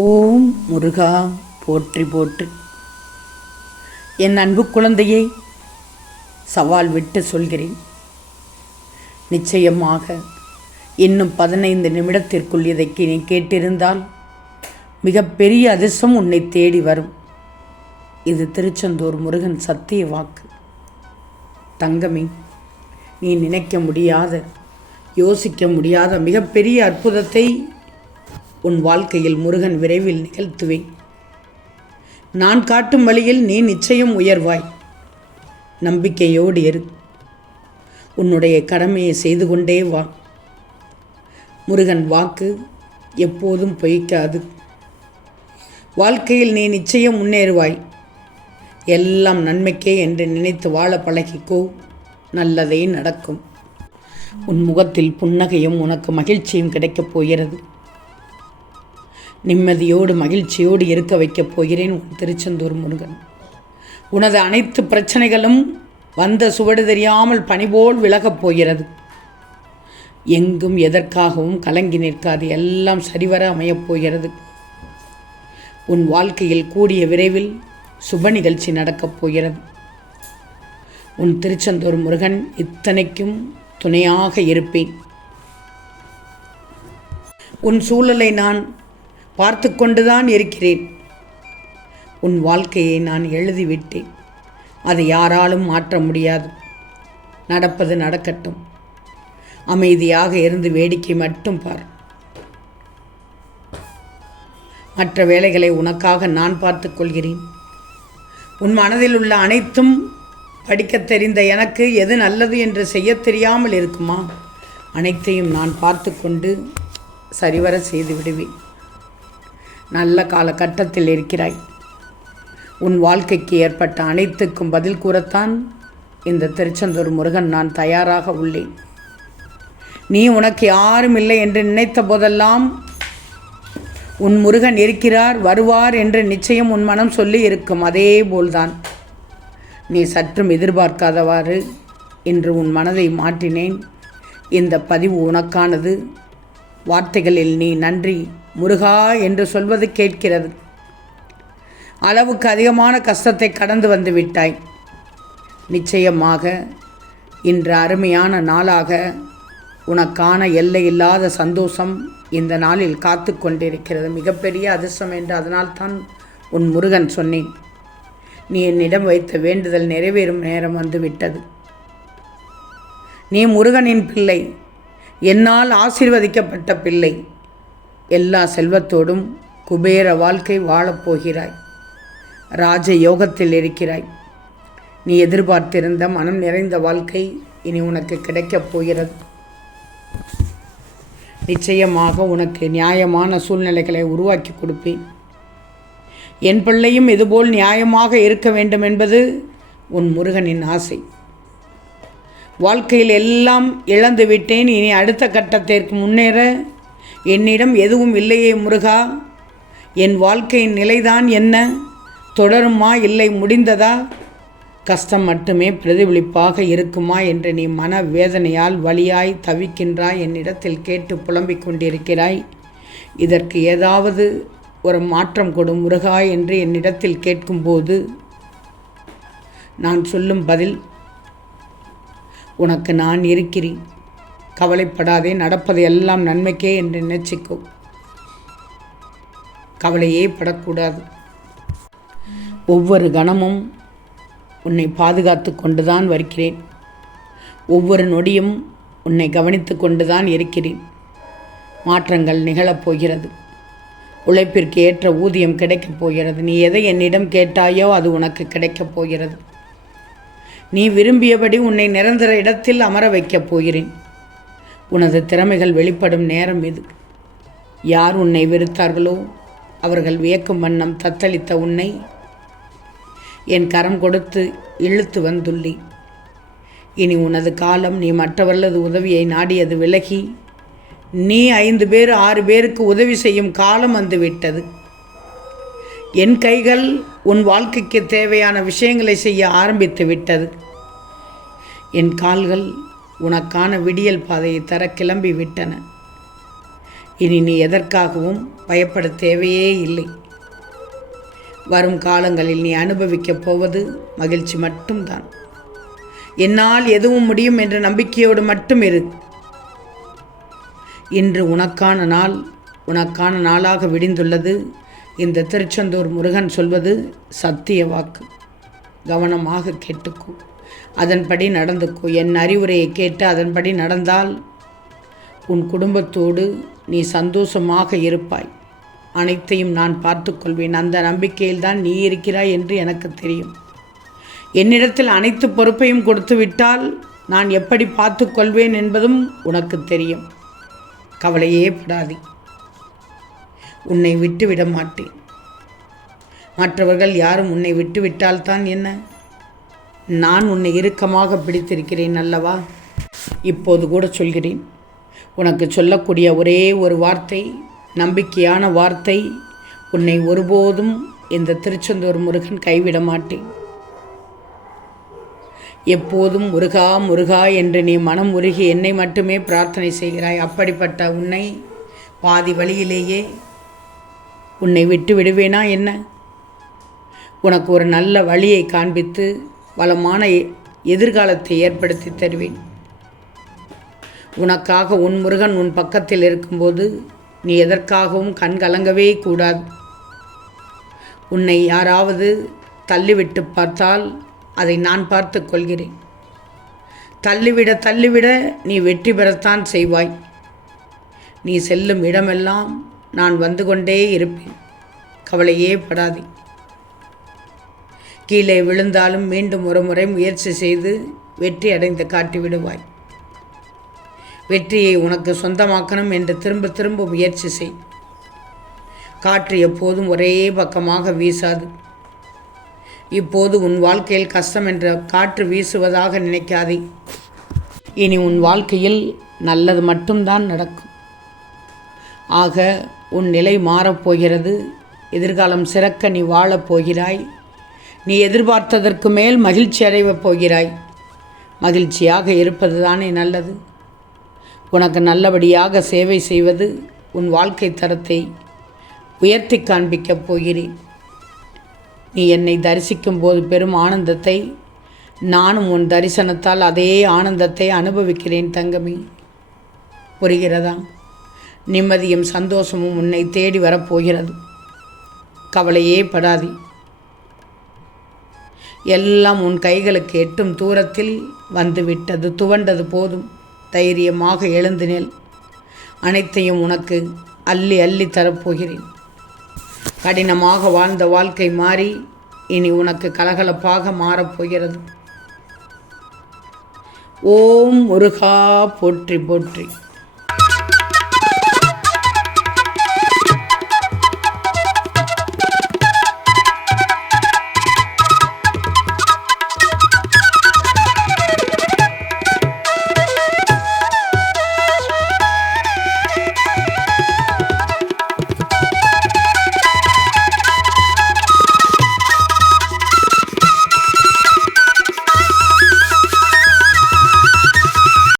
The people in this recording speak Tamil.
ஓம் முருகா போற்றி போற்றி. என் அன்பு குழந்தையை சவால் விட்டு சொல்கிறேன். நிச்சயமாக இன்னும் 15 நிமிடத்திற்குள் இதை நீ கேட்டிருந்தால் மிகப்பெரிய அதிர்ஷ்டம் உன்னை தேடி வரும். இது திருச்செந்தூர் முருகன் சத்திய வாக்கு. தங்கமே, நீ நினைக்க முடியாத, யோசிக்க முடியாத மிகப்பெரிய அற்புதத்தை உன் வாழ்க்கையில் முருகன் விரைவில் நிகழ்த்துவேன். நான் காட்டும் வழியில் நீ நிச்சயம் உயர்வாய். நம்பிக்கையோடு இரு. உன்னுடைய கடமையை செய்து கொண்டே வா. முருகன் வாக்கு எப்போதும் பொய்க்காது. வாழ்க்கையில் நீ நிச்சயம் முன்னேறுவாய். எல்லாம் நன்மைக்கே என்று நினைத்து வாழ பழகிக்கோ. நல்லதே நடக்கும். உன் முகத்தில் புன்னகையும் உனக்கு மகிழ்ச்சியும் கிடைக்கப் போகிறது. நிம்மதியோடு மகிழ்ச்சியோடு இருக்க வைக்கப் போகிறேன் உன் திருச்செந்தூர் முருகன். உனது அனைத்து பிரச்சனைகளும் வந்த சுவடு தெரியாமல் பனிபோல் விலகப் போகிறது. எங்கும் எதற்காகவும் கலங்கி நிற்காது. எல்லாம் சரிவர அமையப் போகிறது. உன் வாழ்க்கையில் கூடிய விரைவில் சுப நிகழ்ச்சி நடக்கப் போகிறது. உன் திருச்செந்தூர் முருகன் இத்தனைக்கும் துணையாக இருப்பேன். உன் சூழலை நான் பார்த்து கொண்டுதான் இருக்கிறேன். உன் வாழ்க்கையை நான் எழுதிவிட்டேன். அதை யாராலும் மாற்ற முடியாது. நடப்பது நடக்கட்டும். அமைதியாக இருந்து வேடிக்கை மட்டும் பார். மற்ற வேலைகளை உனக்காக நான் பார்த்து கொள்கிறேன். உன் மனதில் உள்ள அனைத்தும் படிக்க தெரிந்த எனக்கு எது நல்லது என்று செய்ய தெரியாமல் இருக்குமா? அனைத்தையும் நான் பார்த்து கொண்டு சரிவர செய்து விடுவேன். நல்ல காலகட்டத்தில் இருக்கிறாய். உன் வாழ்க்கைக்கு ஏற்பட்ட அனைத்துக்கும் பதில் கூறத்தான் இந்த திருச்செந்தூர் முருகன் நான் தயாராக உள்ளேன். நீ உனக்கு யாரும் இல்லை என்று நினைத்த போதெல்லாம் உன் முருகன் இருக்கிறார், வருவார் என்று நிச்சயம் உன் மனம் சொல்லி இருக்கும். அதே போல்தான் நீ சற்றும் எதிர்பார்க்காதவாறு இன்று உன் மனதை மாற்றினேன். இந்த பதிவு உனக்கானது. வார்த்தைகளில் நீ நன்றி முருகா என்று சொல்வது கேட்கிறது. அளவுக்கு அதிகமான கஷ்டத்தை கடந்து வந்து விட்டாய். நிச்சயமாக இன்று அருமையான நாளாக உனக்கான எல்லை இல்லாத சந்தோஷம் இந்த நாளில் காத்து கொண்டிருக்கிறது. மிகப்பெரிய அதிர்ஷ்டம் என்று அதனால்தான் உன் முருகன் சொன்னேன். நீ என்னிடம் வைத்த வேண்டுதல் நிறைவேறும் நேரம் வந்து விட்டது. நீ முருகனின் பிள்ளை, என்னால் ஆசீர்வதிக்கப்பட்ட பிள்ளை. எல்லா செல்வத்தோடும் குபேர வாழ்க்கை வாழப்போகிறாய். ராஜ யோகத்தில் இருக்கிறாய். நீ எதிர்பார்த்திருந்த மனம் நிறைந்த வாழ்க்கை இனி உனக்கு கிடைக்கப் போகிறது. நிச்சயமாக உனக்கு நியாயமான சூழ்நிலைகளை உருவாக்கி கொடுப்பேன். என் பிள்ளையும் இதுபோல் நியாயமாக இருக்க வேண்டும் என்பது உன் முருகனின் ஆசை. வாழ்க்கையில் எல்லாம் இழந்து விட்டேன், இனி அடுத்த கட்டத்திற்கு முன்னேற என்னிடம் எதுவும் இல்லையே முருகா, என் வாழ்க்கையின் நிலைதான் என்ன, தொடருமா இல்லை முடிந்ததா, கஷ்டம் மட்டுமே பிரதிபலிப்பாக இருக்குமா என்று நீ மன வேதனையால் வலியாய் தவிக்கின்றாய். என்னிடத்தில் கேட்டு புலம்பிக் கொண்டிருக்கிறாய். இதற்கு ஏதாவது ஒரு மாற்றம் கொடு முருகா என்று என்னிடத்தில் கேட்கும்போது நான் சொல்லும் பதில், உனக்கு நான் இருக்கிறேன், கவலைப்படாதே, நடப்பது எல்லாம் நன்மைக்கே என்று நினைச்சிக்கோ. கவலையே படக்கூடாது. ஒவ்வொரு கணமும் உன்னை பாதுகாத்து கொண்டுதான் வருகிறேன். ஒவ்வொரு நொடியும் உன்னை கவனித்து கொண்டுதான் இருக்கிறேன். மாற்றங்கள் நிகழப்போகிறது. உழைப்பிற்கு ஏற்ற ஊதியம் கிடைக்கப் போகிறது. நீ எதை என்னிடம் கேட்டாயோ அது உனக்கு கிடைக்கப் போகிறது. நீ விரும்பியபடி உன்னை நிரந்தர இடத்தில் அமர வைக்கப் போகிறேன். உனது திறமைகள் வெளிப்படும் நேரம் இது. யார் உன்னை வெறுத்தார்களோ அவர்கள் வியக்கும் வண்ணம் தத்தளித்த உன்னை என் கரம் கொடுத்து இழுத்து வந்துள்ளேன். இனி உனது காலம். நீ மற்றவர்களது உதவியை நாடியது விலகி நீ 5 பேர் 6 பேருக்கு உதவி செய்யும் காலம் வந்துவிட்டது. என் கைகள் உன் வாழ்க்கைக்கு தேவையான விஷயங்களை செய்ய ஆரம்பித்து விட்டது. என் கால்கள் உனக்கான விடியல் பாதையை தர கிளம்பி விட்டன. இனி நீ எதற்காகவும் பயப்பட தேவையே இல்லை. வரும் காலங்களில் நீ அனுபவிக்கப் போவது மகிழ்ச்சி மட்டும்தான். என்னால் எதுவும் முடியும் என்ற நம்பிக்கையோடு மட்டும் இரு. இன்று உனக்கான நாளாக விடிந்துள்ளது. இந்த திருச்செந்தூர் முருகன் சொல்வது சத்திய வாக்கு. கவனமாக கேட்டுக்கோ, அதன்படி நடந்துக்கோ. என் அறிவுரையை கேட்டு அதன்படி நடந்தால் உன் குடும்பத்தோடு நீ சந்தோஷமாக இருப்பாய். அனைத்தையும் நான் பார்த்துக்கொள்வேன். அந்த நம்பிக்கையில்தான் நீ இருக்கிறாய் என்று எனக்கு தெரியும். என்னிடத்தில் அனைத்து பொறுப்பையும் கொடுத்து விட்டால் நான் எப்படி பார்த்துக்கொள்வேன் என்பதும் உனக்கு தெரியும். கவலையே படாதே, உன்னை விட்டுவிட மாட்டேன். மற்றவர்கள் யாரும் உன்னை விட்டுவிட்டால்தான் என்ன, நான் உன்னை இறுக்கமாக பிடித்திருக்கிறேன் அல்லவா? இப்போது கூட சொல்கிறேன். உனக்கு சொல்லக்கூடிய ஒரே ஒரு வார்த்தை, நம்பிக்கையான வார்த்தை, உன்னை ஒருபோதும் இந்த திருச்செந்தூர் முருகன் கைவிட மாட்டேன். எப்போதும் முருகா முருகா என்று நீ மனம் உருகி என்னை மட்டுமே பிரார்த்தனை செய்கிறாய். அப்படிப்பட்ட உன்னை பாதி வழியிலேயே உன்னை விட்டு விடுவேனா என்ன? உனக்கு ஒரு நல்ல வழியை காண்பித்து வளமான எதிர்காலத்தை ஏற்படுத்தி தருவேன். உனக்காக உன் முருகன் உன் பக்கத்தில் இருக்கும்போது நீ எதற்காகவும் கண் கலங்கவே கூடாது. உன்னை யாராவது தள்ளிவிட்டு பார்த்தால் அதை நான் பார்த்து கொள்கிறேன். தள்ளிவிட நீ வெற்றி பெறத்தான் செய்வாய். நீ செல்லும் இடமெல்லாம் நான் வந்து கொண்டே இருப்பேன். கவலையே படாதே. கீழே விழுந்தாலும் மீண்டும் ஒரு முறை முயற்சி செய்து வெற்றி அடைந்து காட்டிவிடுவாய். வெற்றியை உனக்கு சொந்தமாக்கணும் என்று திரும்ப திரும்ப முயற்சி செய். காற்று எப்போதும் ஒரே பக்கமாக வீசாது. இப்போது உன் வாழ்க்கையில் கஷ்டம் என்ற காற்று வீசுவதாக நினைக்காதே. இனி உன் வாழ்க்கையில் நல்லது மட்டும்தான் நடக்கும். ஆக உன் நிலை மாறப்போகிறது. எதிர்காலம் சிறக்க நீ வாழப்போகிறாய். நீ எதிர்பார்த்ததற்கு மேல் மகிழ்ச்சி அடையப் போகிறாய். மகிழ்ச்சியாக இருப்பது தானே நல்லது. உனக்கு நல்லபடியாக சேவை செய்வது உன் வாழ்க்கை தரத்தை உயர்த்தி காண்பிக்கப் போகிறேன். நீ என்னை தரிசிக்கும் போது பெரும் ஆனந்தத்தை நானும் உன் தரிசனத்தால் அதே ஆனந்தத்தை அனுபவிக்கிறேன் தங்கமே. புரிகிறதா? நிம்மதியும் சந்தோஷமும் உன்னை தேடி வரப்போகிறது. கவலையே படாதே. எல்லாம் உன் கைகளுக்கு எட்டும் தூரத்தில் வந்துவிட்டது. துவண்டது போதும். தைரியமாக எழுந்து நில். அனைத்தையும் உனக்கு அள்ளி அள்ளி தரப்போகிறேன். கடினமாக வாழ்ந்த வாழ்க்கை மாறி இனி உனக்கு கலகலப்பாக மாறப்போகிறது. ஓம் முருகா போற்றி போற்றி.